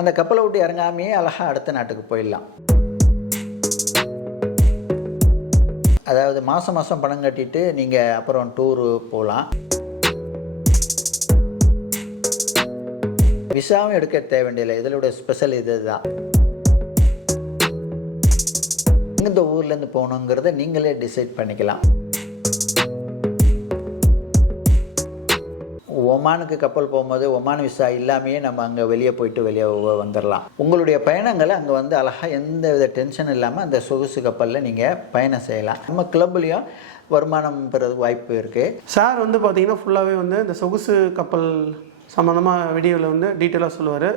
அந்த கப்பலை விட்டு இறங்காமையே அழகாக அடுத்த நாட்டுக்கு போயிடலாம். அதாவது மாதம் மாதம் பணம் கட்டிட்டு நீங்கள் அப்புறம் டூரு போகலாம் விசாவும் எடுக்க தேவையில்லை. இதோட ஸ்பெஷல் இது தான் இந்த ஊர்லேருந்து போகணுங்கிறத நீங்களே டிசைட் பண்ணிக்கலாம். ஒமானுக்கு கப்பல் போகும்போது ஒமான் விசா இல்லாமையே நம்ம அங்கே வெளியே போயிட்டு வெளியே வந்துடலாம் உங்களுடைய பயணங்களை அங்கே வந்து அழகாக எந்த வித டென்ஷன் இல்லாமல் அந்த சொகுசு கப்பலில் நீங்கள் பயணம் செய்யலாம். நம்ம கிளப்லேயும் வருமானம் பெறதுக்கு வாய்ப்பு இருக்குது சார் வந்து பார்த்தீங்கன்னா ஃபுல்லாகவே வந்து இந்த சொகுசு கப்பல் சம்மந்தமாக வீடியோவில் வந்து டீட்டெயிலாக சொல்லுவார்.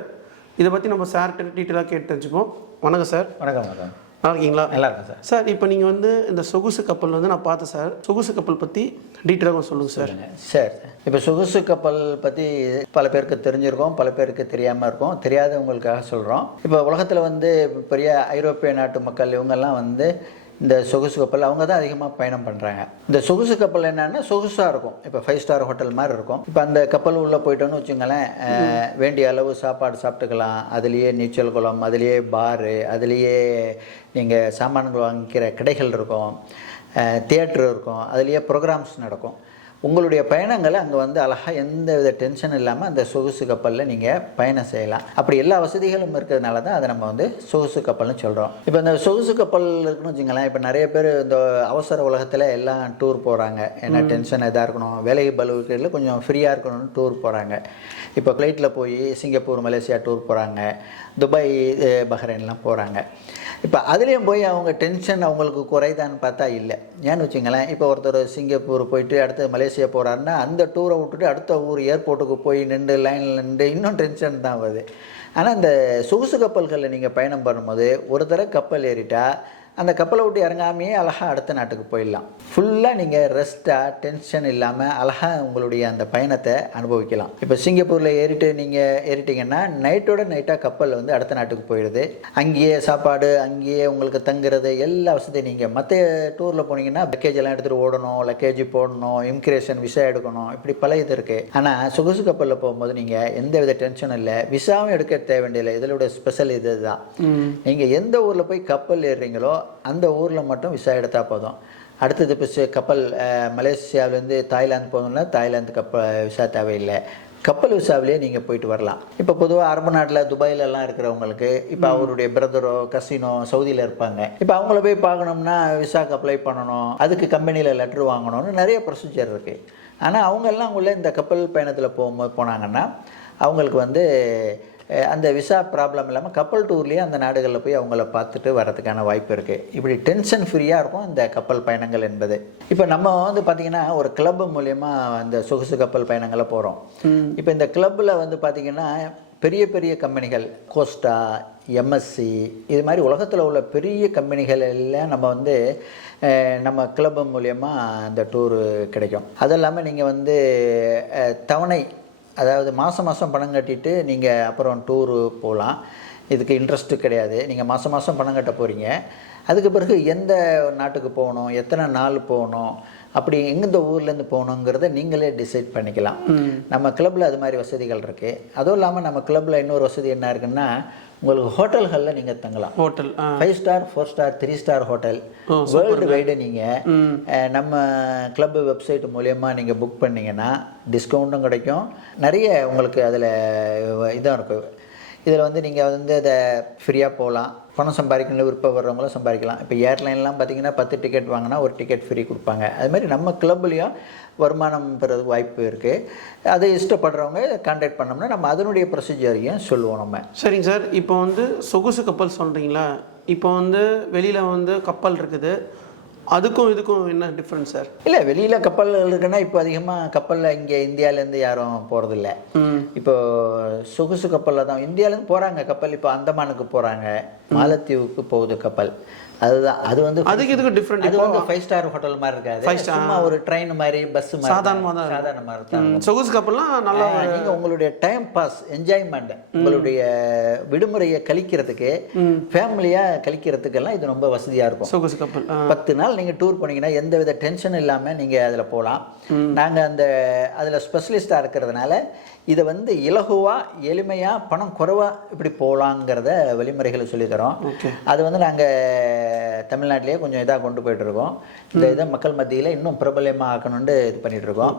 இதை பற்றி நம்ம சார்கிட்ட டீட்டெயிலாக கேட்டு தெரிஞ்சுப்போம் வணக்கம் சார் வணக்கம் வணக்கம். நல்லா இருக்கீங்களா? நல்லா இருக்கும் சார். சார் இப்போ நீங்கள் வந்து இந்த சொகுசு கப்பல் வந்து நான் பார்த்தேன் சார். சொகுசு கப்பல் பற்றி டீட்டெயிலாக சொல்லுங்கள் சார். சரி இப்போ சொகுசு கப்பல் பற்றி பல பேருக்கு தெரிஞ்சிருக்கும் பல பேருக்கு தெரியாமல் இருக்கும். தெரியாதவங்களுக்காக சொல்கிறோம் இப்போ உலகத்தில் வந்து பெரிய ஐரோப்பிய நாட்டு மக்கள் இவங்கெல்லாம் வந்து இந்த சொகுசு கப்பல் அவங்க தான் அதிகமாக பயணம் பண்ணுறாங்க இந்த சொகுசு கப்பல் என்னன்னா சொகுசாக இருக்கும். இப்போ ஃபைவ் ஸ்டார் ஹோட்டல் மாதிரி இருக்கும். இப்போ அந்த கப்பல் உள்ளே போயிட்டோன்னு வச்சுங்களேன் வேண்டிய அளவு சாப்பாடு சாப்பிட்டுக்கலாம். அதுலேயே நீச்சல் குளம் அதுலேயே பாரு அதுலேயே நீங்கள் சாமான்கள் வாங்கிக்கிற கடைகள் இருக்கும். தியேட்டர் இருக்கும். அதுலேயே ப்ரோக்ராம்ஸ் நடக்கும். உங்களுடைய பயணங்களை அங்கே வந்து அழகாக எந்த வித டென்ஷன் இல்லாமல் அந்த சொகுசு கப்பலில் நீங்கள் பயணம் செய்யலாம். அப்படி எல்லா வசதிகளும் இருக்கிறதுனால தான் அதை நம்ம வந்து சொகுசு கப்பல்னு சொல்கிறோம் இப்போ இந்த சொகுசு கப்பல் இருக்குன்னு வச்சுங்களேன் இப்போ நிறைய பேர் இந்த அவசர உலகத்தில் எல்லாம் டூர் போகிறாங்க ஏன்னா டென்ஷன் இதாக இருக்கணும் வேலை பலுவுகளில் கொஞ்சம் ஃப்ரீயாக இருக்கணும்னு டூர் போகிறாங்க இப்போ ஃப்ளைட்டில் போய் சிங்கப்பூர் மலேசியா டூர் போகிறாங்க துபாய் பஹ்ரைன்லாம் போகிறாங்க இப்போ அதுலேயும் போய் அவங்க டென்ஷன் அவங்களுக்கு குறைதான்னு பார்த்தா இல்லை. ஏன்னு வச்சுங்களேன் இப்போ ஒருத்தர் சிங்கப்பூர் போயிட்டு அடுத்து மலேசியா போகிறாருன்னா அந்த டூரை விட்டுட்டு அடுத்த ஊர் ஏர்போர்ட்டுக்கு போய் நின்று லைனில் நின்று இன்னும் டென்ஷன் தான் வருது. ஆனால் இந்த சொகுசு கப்பல்களில் நீங்கள் பயணம் பண்ணும்போது ஒரு தடவை கப்பல் ஏறிட்டால் அந்த கப்பலை விட்டு இறங்காமையே அழகாக அடுத்த நாட்டுக்கு போயிடலாம். ஃபுல்லாக நீங்கள் ரெஸ்ட்டாக டென்ஷன் இல்லாமல் அழகாக உங்களுடைய அந்த பயணத்தை அனுபவிக்கலாம். இப்போ சிங்கப்பூரில் ஏறிட்டு நீங்கள் ஏறிட்டீங்கன்னா நைட்டோட நைட்டாக கப்பல் வந்து அடுத்த நாட்டுக்கு போயிடுது. அங்கேயே சாப்பாடு அங்கேயே உங்களுக்கு தங்குறது எல்லா வசதியும் நீங்கள் மற்ற டூரில் போனீங்கன்னா லக்கேஜ் எல்லாம் எடுத்துகிட்டு ஓடணும் லக்கேஜ் போடணும் இமிக்ரேஷன் விசா எடுக்கணும் இப்படி பல இது இருக்குது ஆனால் சொகுசு கப்பலில் போகும்போது நீங்கள் எந்த வித டென்ஷனும் இல்லை. விசாவும் எடுக்க தேவையில்லை. இதோட ஸ்பெஷல் இது தான் நீங்கள் எந்த ஊரில் போய் கப்பல் ஏறுறீங்களோ அந்த ஊரில் மட்டும் விசா எடுத்தால் போதும். அடுத்தது இப்போ கப்பல் மலேசியாவிலேருந்து தாய்லாந்து போகணும்னா தாய்லாந்து கப்பல் விசா தேவையில்லை. கப்பல் விசாவிலே நீங்கள் போயிட்டு வரலாம். இப்போ பொதுவாக அரபு நாட்டில் துபாயிலலாம் இருக்கிறவங்களுக்கு இப்போ அவருடைய பிரதரோ கசினோ சவுதியில் இருப்பாங்க. இப்போ அவங்கள போய் பார்க்கணும்னா விசாக்கு அப்ளை பண்ணணும். அதுக்கு கம்பெனியில் லெட்ரு வாங்கணும்னு நிறைய ப்ரொசீஜர் இருக்குது ஆனால் அவங்கெல்லாம் உள்ள இந்த கப்பல் பயணத்தில் போகும்போது போனாங்கன்னா அவங்களுக்கு வந்து அந்த விசா ப்ராப்ளம் இல்லாமல் கப்பல் டூர்லேயே அந்த நாடுகளில் போய் அவங்கள பார்த்துட்டு வரதுக்கான வாய்ப்பு இருக்குது இப்படி டென்ஷன் ஃப்ரீயாக இருக்கும் இந்த கப்பல் பயணங்கள் என்பது. இப்போ நம்ம வந்து பார்த்திங்கன்னா ஒரு கிளப் மூலயமா அந்த சொகுசு கப்பல் பயணங்களை போகிறோம் இப்போ இந்த கிளப்பில் வந்து பார்த்திங்கன்னா பெரிய பெரிய கம்பெனிகள் கோஸ்டா எம்எஸ்சி இது மாதிரி உலகத்தில் உள்ள பெரிய கம்பெனிகள் எல்லாம் நம்ம வந்து நம்ம கிளப் மூலயமா அந்த டூரு கிடைக்கும். அது இல்லாமல் நீங்கள் வந்து தவணை அதாவது மாதம் மாதம் பணம் கட்டிட்டு நீங்கள் அப்புறம் டூரு போகலாம் இதுக்கு இன்ட்ரெஸ்ட்டு கிடையாது. நீங்கள் மாதம் மாதம் பணம் கட்ட போகிறீங்க அதுக்கு பிறகு எந்த நாட்டுக்கு போகணும்? எத்தனை நாள் போகணும்? அப்படி எந்த ஊர்லேருந்து போகணுங்கிறத நீங்களே டிசைட் பண்ணிக்கலாம். நம்ம கிளப்பில் அது மாதிரி வசதிகள் இருக்குது அதுவும் இல்லாமல் நம்ம கிளப்பில் இன்னொரு வசதி என்ன இருக்குன்னா உங்களுக்கு ஹோட்டல்களில் நீங்கள் தங்கலாம். Hotel five star four star three star hotel worldwide நீங்கள் நம்ம கிளப் வெப்சைட் மூலயமா நீங்கள் புக் பண்ணீங்கன்னா டிஸ்கவுண்ட்டும் கிடைக்கும். நிறைய உங்களுக்கு அதில் இதாக இருக்கும் இதில் வந்து நீங்கள் வந்து அதை ஃப்ரீயாக போகலாம். பணம் சம்பாதிக்கணும் விருப்பம் வர்றவங்களும் சம்பாதிக்கலாம். இப்போ ஏர்லைன்லாம் பார்த்தீங்கன்னா பத்து டிக்கெட் வாங்கினா ஒரு டிக்கெட் ஃப்ரீ கொடுப்பாங்க. அது மாதிரி நம்ம கிளப்லேயும் வருமானம் பெறது வாய்ப்பு இருக்குது அதை இஷ்டப்படுறவங்க கான்டாக்ட் பண்ணோம்னா நம்ம அதனுடைய ப்ரொசீஜரையும் சொல்லுவோம் நம்ம. சரிங்க சார். இப்போ வந்து சொகுசு கப்பல் சொல்கிறீங்களா இப்போ வந்து வெளியில் வந்து கப்பல் இருக்குது. அதுக்கும் இதுக்கும் என்ன டிஃப்ரென்ஸ் சார் இல்லை வெளியில் கப்பல்கள் இருக்குன்னா இப்போ அதிகமாக கப்பலில் இங்கே இந்தியாவிலேருந்து யாரும் போகிறதில்ல இப்போ சொகுசு கப்பலில் தான். இந்தியாவிலேருந்து போகிறாங்க கப்பல். இப்போ அந்தமானுக்கு போகிறாங்க மாலத்தீவுக்கு போகுது கப்பல். அதுதான் அது வந்து அதுக்கு இதுக்கு டிஃப்ரெண்ட் அது வந்து ஃபைவ் ஸ்டார் ஹோட்டல் மாதிரி இருக்காது. சும்மா ஒரு ட்ரெயின் மாதிரி பஸ் மாதிரி. சாதாரணமா தான் சாதாரணமாக இருக்கும். சொகுசு கப்பல்லாம் நல்லா ஆ, நீங்க உங்களுடைய டைம் பாஸ் என்ஜாய்மெண்ட் உங்களுடைய விடுமுறையை கழிக்கிறதுக்கு ஃபேமிலியா கழிக்கிறதுக்கெல்லாம் இது ரொம்ப வசதியா இருக்கும். சொகுசு கப்பல். பத்து நாள் நீங்கள் டூர் போனீங்கன்னா எந்த வித டென்ஷன் இல்லாமல் நீங்கள் அதில் போகலாம். நாங்கள் அந்த அதில் ஸ்பெஷலிஸ்டாக இருக்கிறதுனால இதை வந்து இலகுவாக எளிமையாக பணம் குறைவாக இப்படி போகலாங்கிறத வழிமுறைகளை சொல்லித்தரோம். அது வந்து நாங்கள் தமிழ்நாட்டிலேயே கொஞ்சம் இதாக கொண்டு போயிட்டு இருக்கோம் இந்த இதை மக்கள் மத்தியில் இன்னும் பிரபலமாக ஆக்கணும்னு இது பண்ணிட்டு இருக்கோம்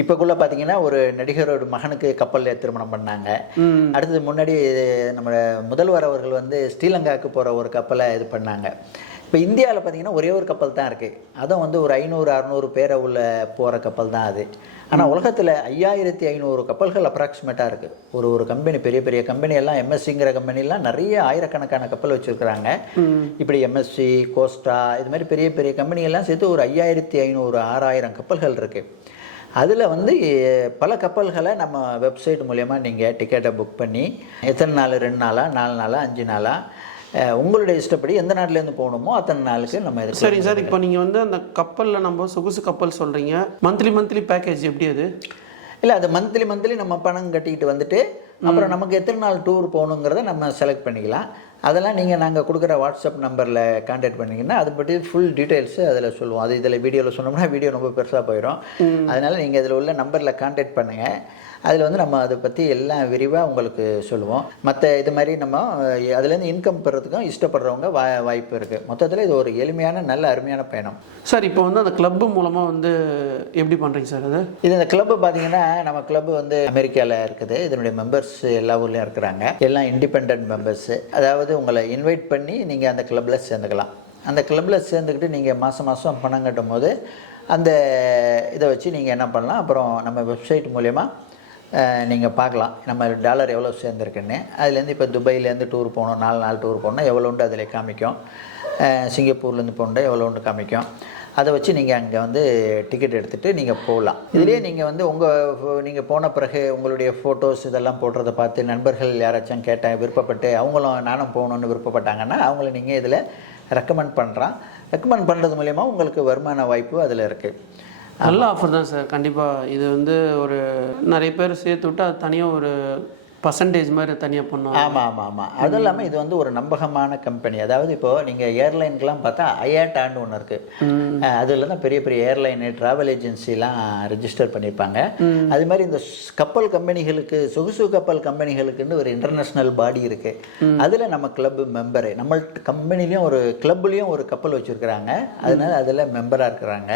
இப்போக்குள்ள பார்த்தீங்கன்னா ஒரு நடிகரோட மகனுக்கு கப்பலில் திருமணம் பண்ணாங்க. அடுத்தது முன்னாடி நம்ம முதல்வர் அவர்கள் வந்து ஸ்ரீலங்காவுக்கு போகிற ஒரு கப்பலை இது பண்ணாங்க. இப்போ இந்தியாவில் பார்த்தீங்கன்னா ஒரே ஒரு கப்பல் தான் இருக்குது அதுவும் வந்து ஒரு ஐநூறு அறநூறு பேரை உள்ள போகிற கப்பல் தான் அது. ஆனால் உலகத்தில் ஐயாயிரத்தி ஐநூறு கப்பல்கள் அப்ராக்சிமேட்டாக இருக்குது ஒரு ஒரு கம்பெனி பெரிய பெரிய கம்பெனி எல்லாம் எம்எஸ்சிங்கிற கம்பெனிலாம் நிறைய ஆயிரக்கணக்கான கப்பல் வச்சுருக்குறாங்க. இப்படி எம்எஸ்சி கோஸ்டா இது மாதிரி பெரிய பெரிய கம்பெனி எல்லாம் சேர்த்து ஒரு ஐயாயிரத்தி ஐநூறு ஆறாயிரம் கப்பல்கள் இருக்குது அதில் வந்து பல கப்பல்களை நம்ம வெப்சைட் மூலயமா நீங்கள் டிக்கெட்டை புக் பண்ணி எத்தனை நாள் ரெண்டு நாளா நாலு நாளா அஞ்சு நாளா அஹ், உங்களுடைய இஷ்டப்படி எந்த நாட்டிலேருந்து போகணுமோ அத்தனை நாளுக்கு நம்ம இது சரி சார். இப்போ நீங்கள் வந்து அந்த கப்பலில் நம்ம சொகுசு கப்பல் சொல்கிறீங்க மந்த்லி மந்த்லி பேக்கேஜ் எப்படி அது? இல்லை அது மந்த்லி மந்த்லி நம்ம பணம் கட்டிக்கிட்டு வந்துட்டு அப்புறம் நமக்கு எத்தனை நாள் டூர் போகணுங்கிறத நம்ம செலக்ட் பண்ணிக்கலாம். அதெல்லாம் நீங்கள் நாங்கள் கொடுக்குற வாட்ஸ்அப் நம்பரில் கான்டாக்ட் பண்ணிங்கன்னா அதை பற்றி ஃபுல் டீட்டெயில்ஸு அதில் சொல்லுவோம். அது இதில் வீடியோவில் சொன்னோம்னா வீடியோ ரொம்ப பெருசாக போயிடும் அதனால் நீங்கள் இதில் உள்ள நம்பரில் கான்டாக்ட் பண்ணுங்கள் அதில் வந்து நம்ம அதை பற்றி எல்லாம் விரிவாக உங்களுக்கு சொல்லுவோம். மற்ற இது மாதிரி நம்ம அதுலேருந்து இன்கம் பெறதுக்கும் இஷ்டப்படுறவங்க வா வாய்ப்பு இருக்குது மொத்தத்தில் இது ஒரு எளிமையான நல்ல அருமையான பயணம். சார் இப்போ வந்து அந்த கிளப்பு மூலமாக வந்து எப்படி பண்ணுறீங்க சார் அது? இது இந்த கிளப்பு பார்த்தீங்கன்னா நம்ம கிளப்பு வந்து அமெரிக்காவில் இருக்குது. இதனுடைய மெம்பர்ஸ் எல்லா ஊர்லேயும் இருக்கிறாங்க. எல்லாம் இண்டிபெண்ட் மெம்பர்ஸு அதாவது உங்களை இன்வைட் பண்ணி நீங்கள் அந்த கிளப்பில் சேர்ந்துக்கலாம். அந்த கிளப்பில் சேர்ந்துக்கிட்டு நீங்கள் மாதம் மாதம் பணம் கட்டும் போது அந்த இதை வச்சு நீங்கள் என்ன பண்ணலாம்? அப்புறம் நம்ம வெப்சைட் மூலயமா நீங்கள் பார்க்கலாம். நம்ம டாலர் எவ்வளோ சேர்ந்துருக்குன்னு. அதுலேருந்து இப்போ துபாயிலேருந்து டூர் போகணும். நாலு நாள் டூர் போகணும். எவ்வளோண்டு அதில் காமிக்கும். சிங்கப்பூர்லேருந்து போகணும் எவ்வளோண்டு காமிக்கும். அதை வச்சு நீங்கள் அங்கே வந்து டிக்கெட் எடுத்துகிட்டு நீங்கள் போகலாம். இதுலேயே நீங்கள் வந்து உங்கள் நீங்கள் போன பிறகு உங்களுடைய ஃபோட்டோஸ் இதெல்லாம் போடுறத பார்த்து நண்பர்கள் யாராச்சும் கேட்டேன் விருப்பப்பட்டு அவங்களும் நானும் போகணுன்னு விருப்பப்பட்டாங்கன்னா அவங்கள நீங்கள் இதில் ரெக்கமெண்ட் பண்ணுறான் ரெக்கமெண்ட் பண்ணுறது மூலயமா உங்களுக்கு வருமான வாய்ப்பு அதில் இருக்குது நல்ல ஆஃபர் தான் சார் கண்டிப்பாக இது வந்து ஒரு நிறைய பேர் சேர்த்து விட்டு அது தனியாக ஒரு பர்சன்டேஜ் மாதிரி தனியாக பண்ணுவோம் ஆமாம் ஆமாம் ஆமாம் அதுவும் இல்லாமல் இது வந்து ஒரு நம்பகமான கம்பெனி அதாவது இப்போது நீங்கள் ஏர்லைனுக்கெலாம் பார்த்தா ஐயாட்டான்னு ஒன்று இருக்குது அதில் தான் பெரிய பெரிய ஏர்லைனு ட்ராவல் ஏஜென்சிலாம் ரெஜிஸ்டர் பண்ணியிருப்பாங்க. அது மாதிரி இந்த கப்பல் கம்பெனிகளுக்கு சொகுசு கப்பல் கம்பெனிகளுக்குன்னு ஒரு இன்டர்நேஷ்னல் பாடி இருக்குது அதில் நம்ம கிளப் மெம்பரு நம்ம கம்பெனிலையும் ஒரு கிளப்லேயும் ஒரு கப்பல் வச்சுருக்குறாங்க. அதனால அதில் மெம்பராக இருக்கிறாங்க.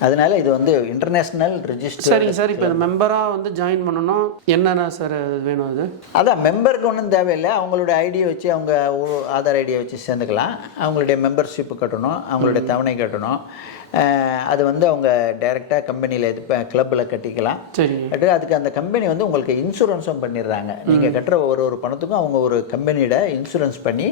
அதனால இது வந்து இன்டர்நேஷ்னல் ரெஜிஸ்டர் சரிங்க சார் இப்போ மெம்பராக வந்து ஜாயின் பண்ணணும் என்னென்ன சார் வேணும் அது? அதான் மெம்பருக்கு ஒன்றும் தேவையில்லை. அவங்களுடைய ஐடியை வச்சு அவங்க ஆதார் ஐடியை வச்சு சேர்ந்துக்கலாம். அவங்களுடைய மெம்பர்ஷிப்பு கட்டணும். அவங்களுடைய தவணை கட்டணும். அது வந்து அவங்க டைரெக்டாக கம்பெனியில் இது கிளப்பில் கட்டிக்கலாம். கட்டு அதுக்கு அந்த கம்பெனி வந்து உங்களுக்கு இன்சூரன்ஸும் பண்ணிடுறாங்க. நீங்கள் கட்டுற ஒரு ஒரு பணத்துக்கும் அவங்க ஒரு கம்பெனியோட இன்சூரன்ஸ் பண்ணி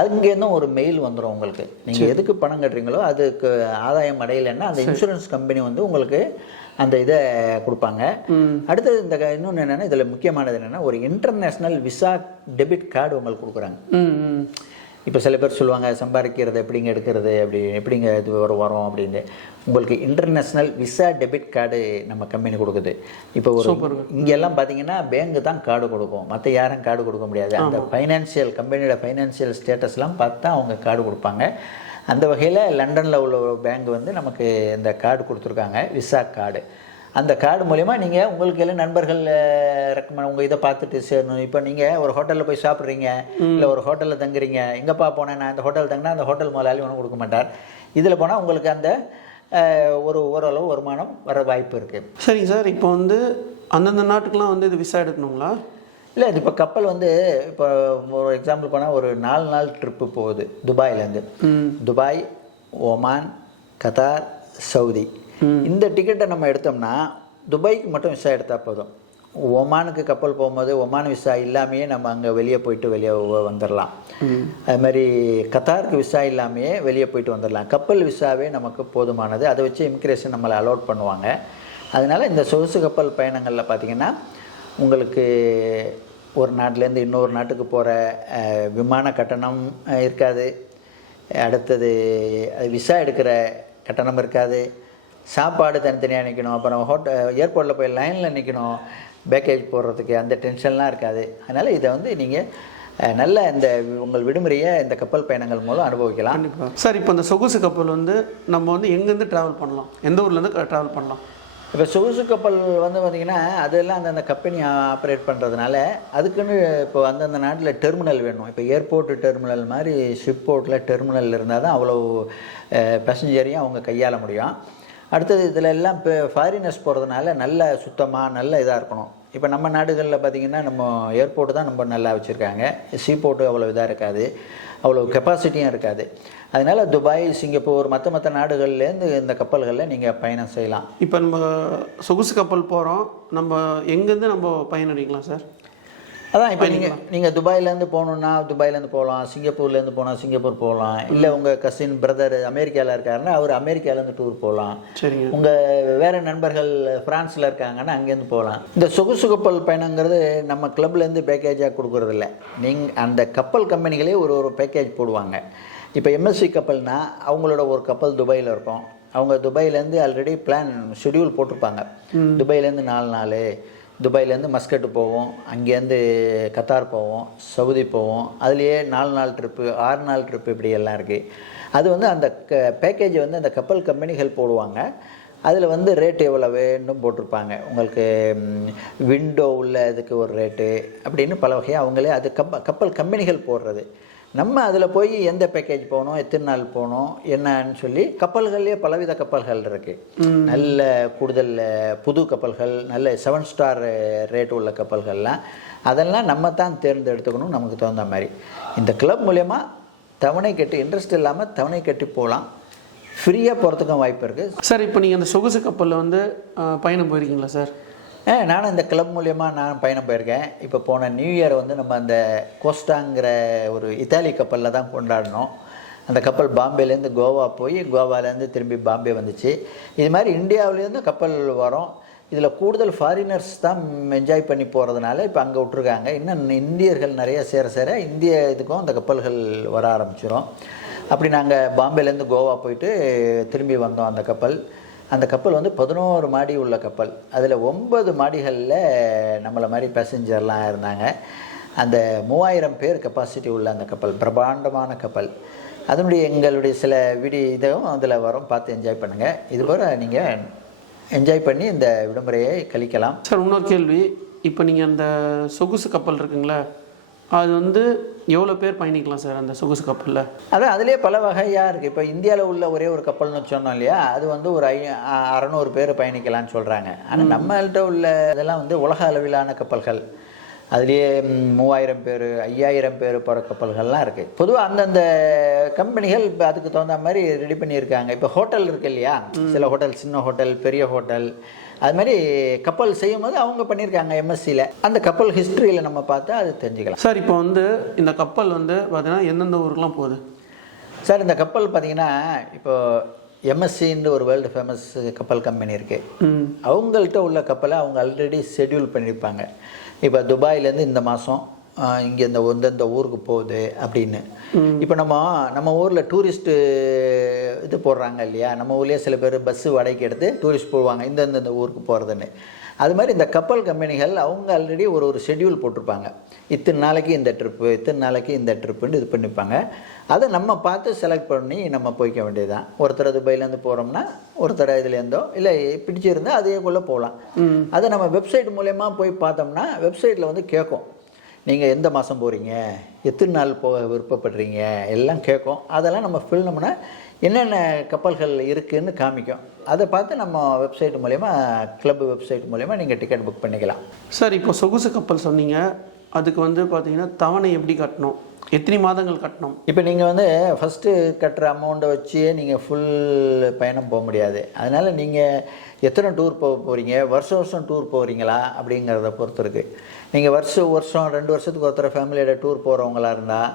அங்கேருந்தும் ஒரு மெயில் வந்துடும் உங்களுக்கு. நீங்கள் எதுக்கு பணம் கட்டுறீங்களோ அதுக்கு ஆதாயம் அடையலைன்னா அந்த இன்சூரன்ஸ் கம்பெனி வந்து உங்களுக்கு அந்த இதை கொடுப்பாங்க. அடுத்தது இந்த இன்னொன்று என்னென்னா இதில் முக்கியமானது என்னென்னா ஒரு இன்டர்நேஷ்னல் விசா டெபிட் கார்டு உங்களுக்கு கொடுக்குறாங்க. இப்போ சில பேர் சொல்லுவாங்க சம்பாதிக்கிறது எப்படிங்க எடுக்கிறது? அப்படி எப்படிங்க இது வரும் வரும்? அப்படின்னு. உங்களுக்கு இன்டர்நேஷ்னல் விசா டெபிட் கார்டு நம்ம கம்பெனி கொடுக்குது. இப்போ ஒரு இங்கெல்லாம் பார்த்தீங்கன்னா பேங்க் தான் கார்டு கொடுக்கும். மற்ற யாரும் கார்டு கொடுக்க முடியாது. அந்த ஃபைனான்சியல் கம்பெனியோட ஃபைனான்சியல் ஸ்டேட்டஸ்லாம் பார்த்தா அவங்க கார்டு கொடுப்பாங்க. அந்த வகையில் லண்டனில் உள்ள ஒரு பேங்க் வந்து நமக்கு இந்த கார்டு கொடுத்துருக்காங்க விசா கார்டு அந்த கார்டு மூலிமா நீங்கள் உங்களுக்கு எல்லாம் நண்பர்கள் ரெக்கமெண்ட் உங்கள் இதை பார்த்துட்டு சேரணும். இப்போ நீங்கள் ஒரு ஹோட்டலில் போய் சாப்பிட்றீங்க இல்லை ஒரு ஹோட்டலில் தங்குறீங்க எங்கேப்பா போனேன் நான் இந்த ஹோட்டல் தங்கினா அந்த ஹோட்டல் முதலாளி ஒன்றும் கொடுக்க மாட்டார். இதில் போனால் உங்களுக்கு அந்த ஒரு ஓரளவு வருமானம் வர வாய்ப்பு இருக்குது சரிங்க சார் இப்போ வந்து அந்தந்த நாட்டுக்கெலாம் வந்து இது விசா எடுக்கணுங்களா? இல்லை இது இப்போ கப்பல் வந்து இப்போ ஒரு எக்ஸாம்பிள் போனால் ஒரு நாலு நாள் ட்ரிப்பு போகுது துபாயிலேருந்து துபாய் ஒமான் கத்தார் சவுதி. இந்த டிக்கெட்டை நம்ம எடுத்தோம்னா துபாய்க்கு மட்டும் விசா எடுத்தால் போதும். ஒமானுக்கு கப்பல் போகும்போது ஒமான் விசா இல்லாமையே நம்ம அங்கே வெளியே போயிட்டு வெளியே வந்துடலாம் அது மாதிரி கத்தாருக்கு விசா இல்லாமையே வெளியே போயிட்டு வந்துடலாம் கப்பல் விசாவே நமக்கு போதுமானது. அதை வச்சு இமிக்ரேஷன் நம்மளை அலோட் பண்ணுவாங்க. அதனால் இந்த சொகுசு கப்பல் பயணங்களில் பார்த்தீங்கன்னா உங்களுக்கு ஒரு நாட்டிலேருந்து இன்னொரு நாட்டுக்கு போகிற விமான கட்டணம் இருக்காது. அடுத்தது விசா எடுக்கிற கட்டணம் இருக்காது. சாப்பாடு தனித்தனியாக நிற்கணும் அப்புறம் ஹோட்டல் ஏர்போர்ட்டில் போய் லைனில் நிற்கணும் பேக்கேஜ் போடுறதுக்கு அந்த டென்ஷன்லாம் இருக்காது. அதனால் இதை வந்து நீங்கள் நல்ல இந்த உங்கள் விடுமுறையை இந்த கப்பல் பயணங்கள் மூலம் அனுபவிக்கலாம். சார் இப்போ இந்த சொகுசு கப்பல் வந்து நம்ம வந்து எங்கேருந்து ட்ராவல் பண்ணலாம்? எந்த ஊர்லேருந்து ட்ராவல் பண்ணலாம்? இப்போ சொகுசு கப்பல் வந்து பார்த்திங்கன்னா அதெல்லாம் அந்தந்த கம்பெனி ஆப்ரேட் பண்ணுறதுனால அதுக்குன்னு இப்போ அந்தந்த நாட்டில் டெர்மினல் வேணும். இப்போ ஏர்போர்ட் டெர்மினல் மாதிரி ஷிப் போர்ட்டில் டெர்மினல் இருந்தால் தான் அவ்வளோ பேசஞ்சரையும் அவங்க கையாள முடியும். அடுத்தது இதில் எல்லாம் இப்போ ஃபாரினர்ஸ் போகிறதுனால நல்ல சுத்தமாக நல்ல இதாக இருக்கணும். இப்போ நம்ம நாடுகளில் பார்த்திங்கன்னா நம்ம ஏர்போர்ட்டு தான் ரொம்ப நல்லா வச்சுருக்காங்க. சீ போர்ட்டு அவ்வளோ இதாக இருக்காது. அவ்வளோ கெப்பாசிட்டியும் இருக்காது. அதனால் துபாய் சிங்கப்பூர் மற்ற மற்ற நாடுகள்லேருந்து இந்த கப்பல்களில் நீங்கள் பயணம் செய்யலாம். இப்போ நம்ம சொகுசு கப்பல் போகிறோம் நம்ம எங்கேருந்து நம்ம பயனடிக்கலாம் சார்? அதான் இப்போ நீங்கள் நீங்கள் துபாயிலேருந்து போகணுன்னா துபாயிலேருந்து போகலாம் சிங்கப்பூர்லேருந்து போனால் சிங்கப்பூர் போகலாம். இல்லை உங்கள் கசின் பிரதர் அமெரிக்காவில் இருக்காருன்னா அவர் அமெரிக்காலேருந்து டூர் போகலாம். சரிங்க. உங்கள் வேறு நண்பர்கள் ஃப்ரான்ஸில் இருக்காங்கன்னா அங்கேருந்து போகலாம். இந்த சொகுசு கப்பல் பயணங்கிறது நம்ம கிளப்லேருந்து பேக்கேஜாக கொடுக்குறதில்ல. நீங்கள் அந்த கப்பல் கம்பெனிகளே ஒரு ஒரு பேக்கேஜ் போடுவாங்க. இப்போ எம்எஸ்சி கப்பல்னா அவங்களோட ஒரு கப்பல் துபாயில் இருக்கும். அவங்க துபாயிலேருந்து ஆல்ரெடி பிளான் ஷெட்யூல் போட்டிருப்பாங்க. துபாயிலேருந்து நாலு நாள். துபாயிலேருந்து மஸ்கட்டு போவோம் அங்கேருந்து கத்தார் போவோம் சவுதி போவோம். அதுலேயே நாலு நாள் ட்ரிப்பு ஆறு நாள் ட்ரிப்பு இப்படி எல்லாம் இருக்குது அது வந்து அந்த க பேக்கேஜ் வந்து அந்த கப்பல் கம்பெனிகள் போடுவாங்க. அதில் வந்து ரேட் எவ்வளவுன்னு போட்டிருப்பாங்க. உங்களுக்கு விண்டோ உள்ள இதுக்கு ஒரு ரேட்டு அப்படின்னு பல வகையாக அவங்களே அது கப்ப கப்பல் கம்பெனிகள் போடுறது. நம்ம அதில் போய் எந்த பேக்கேஜ் போகணும் எத்தனை நாள் போகணும் என்னன்னு சொல்லி கப்பல்கள்லேயே பலவித கப்பல்கள் இருக்குது நல்ல கூடுதல் புது கப்பல்கள் நல்ல செவன் ஸ்டார் ரேட் உள்ள கப்பல்கள்லாம் அதெல்லாம் நம்ம தான் தேர்ந்தெடுத்துக்கணும் நமக்கு தகுந்த மாதிரி. இந்த கிளப் மூலயமா தவணை கட்டி இன்ட்ரெஸ்ட் இல்லாமல் தவணை கட்டி போகலாம். ஃப்ரீயாக போகிறதுக்கும் வாய்ப்பு இருக்குது சார் இப்போ நீங்கள் அந்த சொகுசு கப்பலில் வந்து பயணம் போயிருக்கீங்களா சார்? நானும் இந்த கிளப் மூலயமா நான் பயணம் போயிருக்கேன். இப்போ போன நியூ இயர் வந்து நம்ம அந்த கோஸ்டாங்கிற ஒரு இத்தாலி கப்பலில் தான் கொண்டாடினோம். அந்த கப்பல் பாம்பேலேருந்து கோவா போய் கோவாலேருந்து திரும்பி பாம்பே வந்துச்சு. இது மாதிரி இந்தியாவிலேருந்து கப்பல் வரும். இதில் கூடுதல் ஃபாரினர்ஸ் தான் என்ஜாய் பண்ணி போகிறதுனால இப்போ அங்கே விட்ருக்காங்க இன்னும் இந்தியர்கள் நிறைய சேர சேர இந்திய இதுக்கும் அந்த கப்பல்கள் வர ஆரம்பிச்சிடும் அப்படி நாங்கள் பாம்பேலேருந்து கோவா போயிட்டு திரும்பி வந்தோம் அந்த கப்பல். அந்த கப்பல் வந்து பதினோரு மாடி உள்ள கப்பல். அதில் ஒன்பது மாடிகளில் நம்மளை மாதிரி பேசஞ்சர்லாம் இருந்தாங்க. அந்த மூவாயிரம் பேர் கெப்பாசிட்டி உள்ள அந்த கப்பல் பிரம்மாண்டமான கப்பல். அதனுடைய எங்களுடைய சில வீடியோ இதுவும் அதில் வரும். பார்த்து என்ஜாய் பண்ணுங்கள் இதுபோல் நீங்கள் என்ஜாய் பண்ணி இந்த விடுமுறையை கழிக்கலாம். சார் இன்னொரு கேள்வி. இப்போ நீங்கள் அந்த சொகுசு கப்பல் இருக்குங்களா அது வந்து எவ்வளோ பேர் பயணிக்கலாம் சார் அந்த சொகுசு கப்பலில்? அதான் அதிலே பல வகையாக இருக்குது இப்போ இந்தியாவில் உள்ள ஒரே ஒரு கப்பல்னு சொன்னோம் இல்லையா? அது வந்து ஒரு ஐ அறநூறு பேர் பயணிக்கலாம்னு சொல்கிறாங்க ஆனால் நம்மள்கிட்ட உள்ள இதெல்லாம் வந்து உலக அளவிலான கப்பல்கள். அதுலேயே மூவாயிரம் பேர் ஐயாயிரம் பேர் போகிற கப்பல்கள்லாம் இருக்குது பொதுவாக அந்தந்த கம்பெனிகள் இப்போ அதுக்கு தகுந்த மாதிரி ரெடி பண்ணியிருக்காங்க. இப்போ ஹோட்டல் இருக்கு இல்லையா? சில ஹோட்டல் சின்ன ஹோட்டல் பெரிய ஹோட்டல் அது மாதிரி கப்பல் செய்யும்போது அவங்க பண்ணியிருக்காங்க எம்எஸ்சியில் அந்த கப்பல் ஹிஸ்ட்ரியில் நம்ம பார்த்தா அது தெரிஞ்சுக்கலாம். சார் இப்போ வந்து இந்த கப்பல் வந்து பார்த்தீங்கன்னா எந்தெந்த ஊருக்குலாம் போகுது? சார் இந்த கப்பல் பார்த்தீங்கன்னா இப்போ எம்எஸ்சின்னு ஒரு வேர்ல்டு ஃபேமஸ் கப்பல் கம்பெனி இருக்குது அவங்கள்ட்ட உள்ள கப்பலை அவங்க ஆல்ரெடி ஷெட்யூல் பண்ணியிருப்பாங்க. இப்போ துபாயிலேருந்து இந்த மாதம் இங்கே இந்த எந்தெந்த ஊருக்கு போகுது அப்படின்னு. இப்போ நம்ம நம்ம ஊரில் டூரிஸ்ட்டு இது போடுறாங்க இல்லையா? நம்ம ஊர்லேயே சில பேர் பஸ்ஸு வாடகைக்கு எடுத்து டூரிஸ்ட் போடுவாங்க இந்த இந்த இந்த ஊருக்கு போகிறதுன்னு அது மாதிரி இந்த கப்பல் கம்பெனிகள் அவங்க ஆல்ரெடி ஒரு ஒரு ஷெட்யூல் போட்டிருப்பாங்க. இத்தனை நாளைக்கு இந்த ட்ரிப்பு இத்தனை நாளைக்கு இந்த ட்ரிப்புன்னு இது பண்ணிப்பாங்க. அதை நம்ம பார்த்து செலக்ட் பண்ணி நம்ம போய்க்க வேண்டியதுதான். ஒருத்தர் துபாயிலேருந்து போகிறோம்னா ஒருத்தர் இதுலேருந்தோ இல்லை பிடிச்சிருந்தா அதே குள்ளே போகலாம். அதை நம்ம வெப்சைட் மூலயமா போய் பார்த்தோம்னா வெப்சைட்டில் வந்து கேட்கும். நீங்கள் எந்த மாதம் போகிறீங்க எத்தனை நாள் போக விருப்பப்படுறீங்க? எல்லாம் கேட்கும். அதெல்லாம் நம்ம ஃபில்னம்னா என்னென்ன கப்பல்கள் இருக்குதுன்னு காமிக்கும். அதை பார்த்து நம்ம வெப்சைட் மூலயமா கிளப் வெப்சைட் மூலயமா நீங்கள் டிக்கெட் புக் பண்ணிக்கலாம். சார் இப்போ சொகுசு கப்பல் சொன்னீங்க. அதுக்கு வந்து பார்த்தீங்கன்னா தவணை எப்படி கட்டணும்? எத்தனை மாதங்கள் கட்டணும்? இப்போ நீங்கள் வந்து ஃபஸ்ட்டு கட்டுற அமௌண்ட்டை வச்சே நீங்கள் ஃபுல் பயணம் போக முடியாது. அதனால் நீங்கள் எத்தனை டூர் போக போகிறீங்க வருஷம் வருஷம் டூர் போகிறீங்களா அப்படிங்கிறத பொறுத்து இருக்குது நீங்கள் வருஷம் வருஷம் ரெண்டு வருஷத்துக்கு ஒருத்தர் ஃபேமிலியோட டூர் போகிறவங்களா இருந்தால்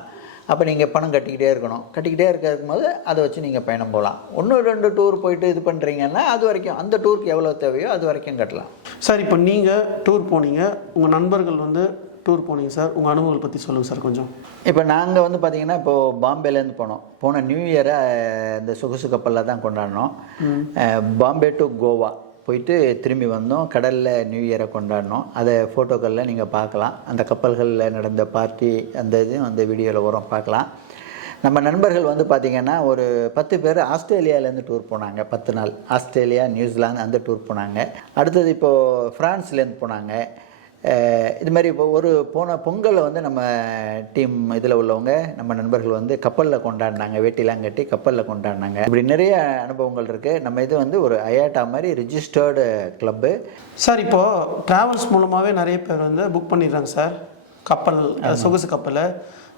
அப்போ நீங்கள் பணம் கட்டிக்கிட்டே இருக்கணும். கட்டிக்கிட்டே இருக்கிறதுக்கு போது அதை வச்சு நீங்கள் பயணம் போகலாம். ஒன்று ரெண்டு டூர் போயிட்டு இது பண்ணுறீங்கன்னா அது வரைக்கும் அந்த டூருக்கு எவ்வளோ தேவையோ அது வரைக்கும் கட்டலாம். சார் இப்போ நீங்கள் டூர் போனீங்க உங்கள் நண்பர்கள் வந்து டூர் போனீங்க சார்? உங்கள் அனுபவங்களை பற்றி சொல்லுங்கள் சார் கொஞ்சம். இப்போ நாங்கள் வந்து பார்த்தீங்கன்னா இப்போது பாம்பேலேருந்து போனோம். போன நியூ இயரை இந்த சொகுசு கப்பலில் தான் கொண்டாடினோம். பாம்பே டு கோவா போயிட்டு திரும்பி வந்தோம். கடலில் நியூ இயரை கொண்டாடினோம். அதை ஃபோட்டோக்களில் நீங்கள் பார்க்கலாம் அந்த கப்பல்களில் நடந்த பார்ட்டி அந்த இதுவும் அந்த வீடியோவில் வரும் பார்க்கலாம் நம்ம நண்பர்கள் வந்து பார்த்திங்கன்னா ஒரு பத்து பேர் ஆஸ்திரேலியாவிலேருந்து டூர் போனாங்க பத்து நாள். ஆஸ்திரேலியா நியூசிலாந்து அந்த டூர் போனாங்க. அடுத்தது இப்போது ஃப்ரான்ஸ்லேருந்து போனாங்க. இது மாதிரி இப்போ ஒரு போன பொங்கலை வந்து நம்ம டீம் இதில் உள்ளவங்க நம்ம நண்பர்கள் வந்து கப்பலில் கொண்டாடினாங்க வேட்டிலாம் கட்டி கப்பலில் கொண்டாடினாங்க. இப்படி நிறைய அனுபவங்கள் இருக்குது நம்ம இது வந்து ஒரு அயாட்டா மாதிரி ரிஜிஸ்டர்டு கிளப்பு சார் இப்போது ட்ராவல்ஸ் மூலமாகவே நிறைய பேர் வந்து புக் பண்ணிடுறாங்க சார். கப்பல் சொகுசு கப்பலை.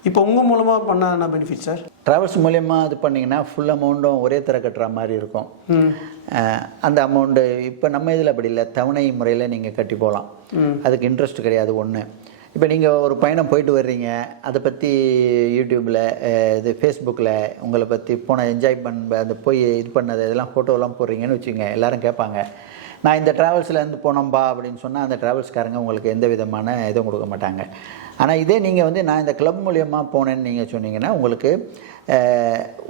இப்போ உங்கள் மூலமாக பண்ண என்ன பெனிஃபிட் சார் ட்ராவல்ஸ் மூலயமா இது பண்ணிங்கன்னா ஃபுல் அமௌண்ட்டும் ஒரே தர கட்டுற மாதிரி இருக்கும். அந்த அமௌண்ட்டு இப்போ நம்ம இதில் அப்படி இல்லை. தவணை முறையில் நீங்கள் கட்டி போகலாம் அதுக்கு இன்ட்ரெஸ்ட் கிடையாது ஒன்று இப்போ நீங்கள் ஒரு பயணம் போயிட்டு வர்றீங்க. அதை பற்றி யூடியூப்பில் இது ஃபேஸ்புக்கில் உங்களை பற்றி போன என்ஜாய் பண்ண அந்த போய் இது பண்ணது இதெல்லாம் ஃபோட்டோலாம் போடுறீங்கன்னு வச்சுக்கோங்க. எல்லாரும் கேட்பாங்க நான் இந்த ட்ராவல்ஸ்லேருந்து போனோம்பா அப்படின்னு சொன்னால் அந்த ட்ராவல்ஸ்காரங்க உங்களுக்கு எந்த விதமான இதுவும் கொடுக்க மாட்டாங்க. ஆனால் இதே நீங்கள் வந்து நான் இந்த கிளப் மூலியமாக போனேன்னு நீங்கள் சொன்னீங்கன்னா உங்களுக்கு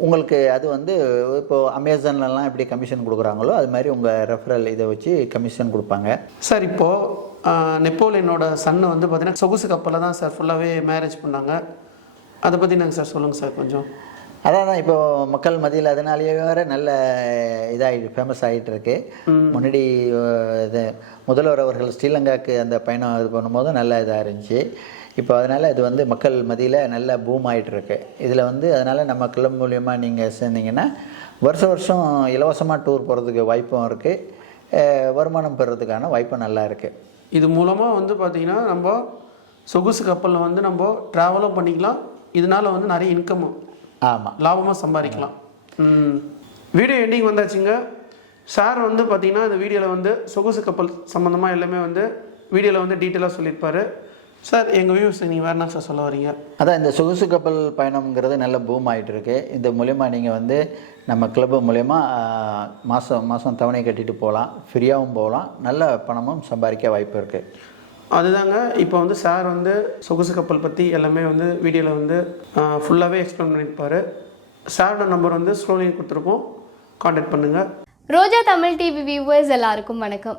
உங்களுக்கு அது வந்து இப்போது அமேசான்லலாம் எப்படி கமிஷன் கொடுக்குறாங்களோ அது மாதிரி உங்கள் ரெஃபரல் இதை வச்சு கமிஷன் கொடுப்பாங்க. சார் இப்போது நெப்போலியனோட சன்னு வந்து பார்த்தீங்கன்னா சொகுசு கப்பலில் தான் சார் ஃபுல்லாகவே மேரேஜ் பண்ணாங்க. அதை பற்றி நாங்கள் சார் சொல்லுங்கள் சார் கொஞ்சம்? அதான் தான் இப்போ மக்கள் மத்தியில் அதனாலேயே வேற நல்ல இதாகிட்டு ஃபேமஸ் ஆகிட்டு இருக்கு முன்னாடி இது முதல்வர் அவர்கள் ஸ்ரீலங்காவுக்கு அந்த பயணம் இது பண்ணும்போது நல்ல இதாக இருந்துச்சு. இப்போ அதனால் இது வந்து மக்கள் மத்தியில் நல்ல பூம் ஆகிட்டு இருக்கு இதில் வந்து அதனால் நம்ம கிளப் மூலியமாக நீங்கள் சேர்ந்தீங்கன்னா வருஷம் வருஷம் இலவசமாக டூர் போகிறதுக்கு வாய்ப்பும் இருக்குது வருமானம் பெறுறதுக்கான வாய்ப்பும் நல்லா இருக்குது இது மூலமாக வந்து பார்த்தீங்கன்னா நம்ம சொகுசு கப்பலில் வந்து நம்ம ட்ராவலும் பண்ணிக்கலாம். இதனால வந்து நிறைய இன்கமும் ஆமாம் லாபமாக சம்பாதிக்கலாம். வீடியோ எண்டிங் வந்தாச்சுங்க. சார் வந்து பார்த்தீங்கன்னா இந்த வீடியோவில் வந்து சொகுசு கப்பல் சம்மந்தமாக எல்லாமே வந்து வீடியோவில் வந்து டீட்டெயிலாக சொல்லியிருப்பாரு. சார் எங்கள் வியூஸ் நீங்கள் வேறு என்ன சார் சொல்ல வரீங்க? அதான் இந்த சொகுசு கப்பல் பயணம்ங்கிறது நல்ல பூம் ஆகிட்டு இருக்கு இந்த மூலயமா நீங்கள் வந்து நம்ம கிளப்பு மூலயமா மாதம் மாதம் தவணை கட்டிட்டு போகலாம். ஃப்ரீயாகவும் போகலாம். நல்ல பணமும் சம்பாதிக்க வாய்ப்பு இருக்குது அதுதாங்க இப்போ வந்து சார் வந்து சொகுசு கப்பல் பற்றி எல்லாமே வந்து வீடியோவில் வந்து ஃபுல்லாகவே எக்ஸ்பிளைன் பண்ணியிருப்பார். சாரோட நம்பர் வந்து ஸ்க்ரோலிங் கொடுத்துருப்போம். காண்டாக்ட் பண்ணுங்கள் ரோஜா தமிழ் டிவி வியூவர்ஸ் எல்லாருக்கும் வணக்கம்.